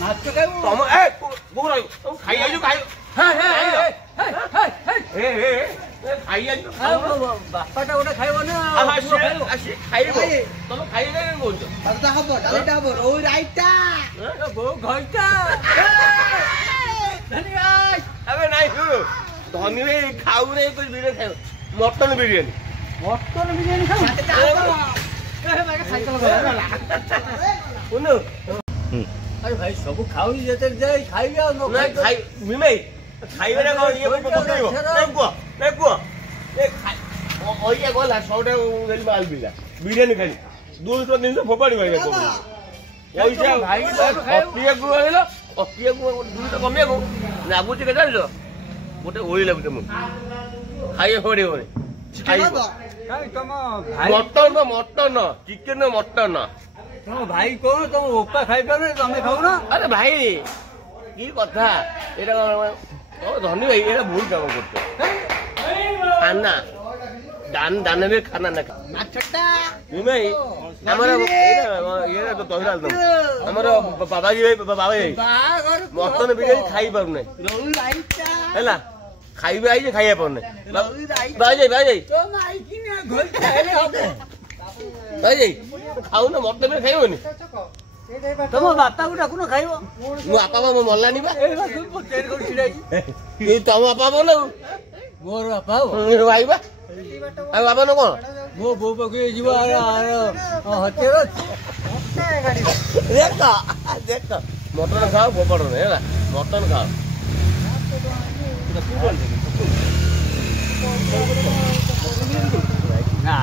ମାଛ ଖାଇବୁ ତମ ଏ କୋଉ ରହିବ ତମ ଖାଇ ଯାଇଛୁ ଖାଇ ବାପାଟା ଗୋଟେ ଖାଇବ ନା ଖାଇବ ତମେ ଖାଇଲେ କହୁଛ ହବ ଡାଲିଟା ହବ ରୋ ରାଇଟା ବୋଉ ଘଇଟା ଏବେ ନାଇଁ ଧନୀ ଭାଇ ଖାଉ ନାହିଁ ବିରିୟାନୀ ଖାଇବ ମଟନ ବିରିୟାନୀ ଖାଉ ଶୁଣୁ ଆରେ ଭାଇ ସବୁ ଖାଉନି ଯେତେ ଯାଇ ଖାଇବି ଆଉ ଖାଇବାରେ କଣ ଇଏ ପକେଇବ ନାଇଁ କୁହ ଗଲା 100 ମାଲ ପିଲା ବିରିୟାନୀ ଖାଇ 200 ଜିନିଷ ଫୋପାଡ଼ିବ ପଇସା ଅଟିଆକୁ କହିଲ ଅଟିଆକୁ ଦୁଇଟା କମିବାକୁ ଲାଗୁଛି କେତେ ଜାଣିଛ ଗୋଟେ ଓଳି ଲାଗୁଛି ମୁଁ ଖାଇବା ପଡ଼ିବନି ମଟନ ଚିକେନ ମଟନ ତମ ଭାଇ କଣ ତମ ଓପା ଖାଇପାରୁନି ତମେ ଖାଉନ ଆରେ ଭାଇ କି କଥା ଏଇଟା ଧନୀ ଭାଇ ଏଇଟା ଭୁଲ କାମ କରୁଛ ଖାନା ଦାନରେ ଖାନା ନା ଭାଇ ଆମର ଆମର ବାବାଜୀ ଭାଇ ବାବା ଭାଇ ମଟନ ବିରିୟାନୀ ଖାଇ ପାରୁନାହିଁ ହେଲା ଖାଇବେ ଆଇଛି ଖାଇବା ପାରୁନାହିଁ ଭାଇ ଖାଉନ ମଟନ ବିରିୟାନୀ ଖାଇବନି ତମ ବାପାକୁ ଡାକୁନ ଖାଇବ ମୋ ବାପା ମୋ ମଲାନି ବା ତମ ବାପା ବୋଲ ମୋର ବାପା ଭାଇ ବା ଆଉ ବାପା ନ କଣ ମୋ ବୋଉ ପାଖକୁ ଯିବ ହତିଆର ଦେଖ ମଟନ ଖାଅ ଫୋପାଡ ହେଲା ମଟନ ଖାଅ ନା